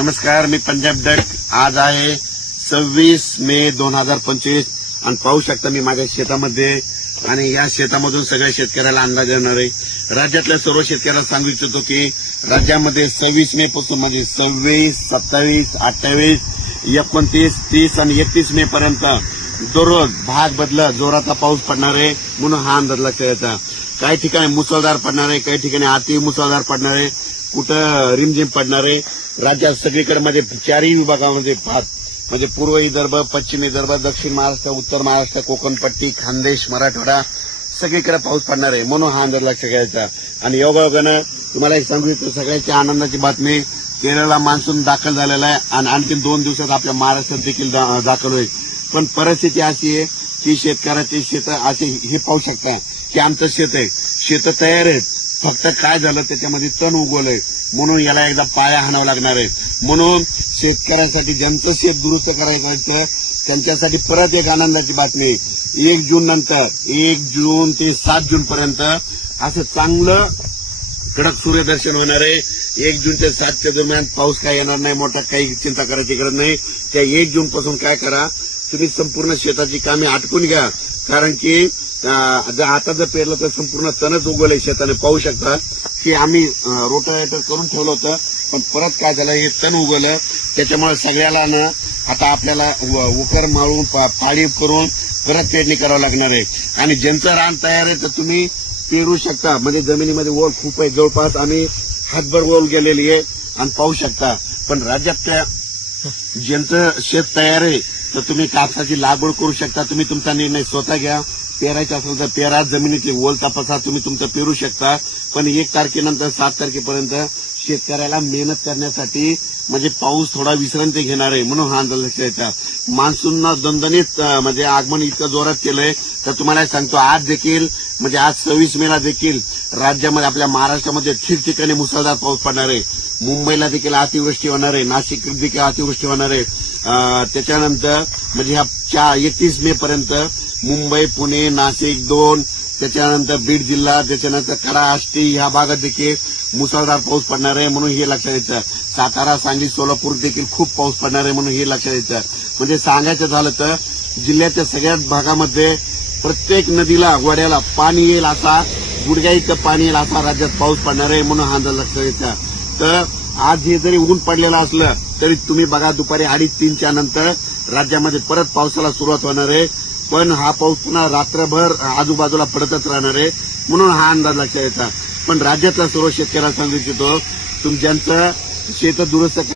नमस्कार, मी पंजाब डक. आज आहे 26 मे 2025 आणि पाहू शकता मी माझ्या शेतामध्ये आणि या शेतामधून सगळ्या शेतकऱ्याला अंदाज देणार आहे. राज्यातल्या सर्व शेतकऱ्याला सांगू इच्छितो की राज्यामध्ये 26 मे पासून म्हणजे 26, 27, 28, 29, 30 आणि 31 मे पर्यंत दररोज भाग बदलत जोराचा पाऊस पडणार आहे म्हणून हा अंदाज लक्षात येतो. काही ठिकाणी मुसळधार पडणार आहे, काही ठिकाणी अति मुसळधार पडणार आहे, कुठं रिमझिम पडणार आहे. राज्यात सगळीकडे म्हणजे चारही विभागामध्ये म्हणजे पूर्व विदर्भ, पश्चिम विदर्भ, दक्षिण महाराष्ट्र, उत्तर महाराष्ट्र, कोकणपट्टी, खानदेश, मराठवाडा सगळीकडे पाऊस पडणार आहे म्हणून हा अंदाज लक्षात घ्यायचा. आणि योगायोगानं तुम्हाला एक सांगू इच्छितो सगळ्याची आनंदाची बातमी, केरळला मान्सून दाखल झालेला आहे आणि आणखी 2 दिवसात आपल्या महाराष्ट्रात देखील दाखल होईल. पण परिस्थिती अशी आहे की शेतकऱ्याची शेतं असे हे पाहू शकता की आमचं शेत आहे, शेतं तयार आहेत, फक्त काय झालं त्याच्यामध्ये तण उगवलंय म्हणून याला एकदा पाया हाणावं लागणार आहे. म्हणून शेतकऱ्यांसाठी ज्यांचं शेत दुरुस्त करायचं त्यांच्यासाठी परत एक आनंदाची बातमी, 1 जून नंतर 1 जून ते 7 जून पर्यंत असं चांगलं कडक सूर्यदर्शन होणार आहे. 1 जून ते 7च्या दरम्यान पाऊस काय येणार नाही, मोठा काही चिंता करायची गरज नाही. त्या 1 जून पासून काय करा, तुम्ही संपूर्ण शेताची कामे आटपून घ्या, कारण की आता जर पेरलं तर संपूर्ण तणच उगवलंय शेताने. पाहू शकता की आम्ही रोटावेटर करून ठेवलं होतं पण परत काय झालं, हे तण उगवलं. त्याच्यामुळे सगळ्याला ना आता आपल्याला उकर माळून पाळी करून परत पेरणी करावं लागणार आहे. आणि ज्यांचं रान तयार आहे तर तुम्ही पेरू शकता, म्हणजे जमिनीमध्ये ओल खूप आहे, जवळपास आम्ही हातभर ओल गेलेली आहे आणि पाहू शकता. पण राज्यात ज्यांचं शेत तयार आहे तर तुम्ही कापसाची लागवड करू शकता. तुम्ही तुमचा निर्णय स्वतः घ्या, पेरायचं असेल तर पेरा, जमिनीतली ओल तपासा, तुम्ही तुमचं पेरू शकता. पण 1 तारखेनंतर 7 तारखेपर्यंत शेतकऱ्याला मेहनत करण्यासाठी म्हणजे पाऊस थोडा विश्रांती घेणार आहे म्हणून हा अंदाज लक्षात येतात. मान्सूननं दणदणीत म्हणजे आगमन इतकं जोरात केलंय तर तुम्हाला सांगतो आज देखील म्हणजे आज 26 मेला देखील राज्यामध्ये आपल्या महाराष्ट्रामध्ये ठिकठिकाणी मुसळधार पाऊस पडणार आहे. मुंबईला देखील अतिवृष्टी होणार आहे, नाशिक देखील अतिवृष्टी होणार आहे. त्याच्यानंतर म्हणजे ह्या 31 मे पर्यंत मुंबई, पुणे, नाशिक 2, त्याच्यानंतर बीड जिल्हा, त्याच्यानंतर कडा, आष्टी ह्या भागात देखील मुसळधार पाऊस पडणार आहे म्हणून हे लक्षात येतं. सातारा, सांगली, सोलापूर देखील खूप पाऊस पडणार आहे म्हणून हे लक्षात येतं. म्हणजे सांगायचं झालं तर जिल्ह्याच्या सगळ्याच भागामध्ये प्रत्येक नदीला, वड्याला पाणी येईल असा, गुडघ्या इतकं पाणी येईल असा राज्यात पाऊस पडणार आहे म्हणून हा अंदाज लक्षात येतं. तर आज हे जरी ऊन पडलेलं असलं तरी तुम्ही बघा दुपारी 2:30-3च्या नंतर राज्यामध्ये परत पावसाला सुरुवात होणार आहे. पण हा पाऊस पुन्हा रात्रभर आजूबाजूला पडतच राहणार आहे म्हणून हा अंदाज लक्षात येतात. पण राज्यातल्या सर्व शेतकऱ्यांना सांगू इच्छितो, तुमच्यांचं शेत दुरुस्त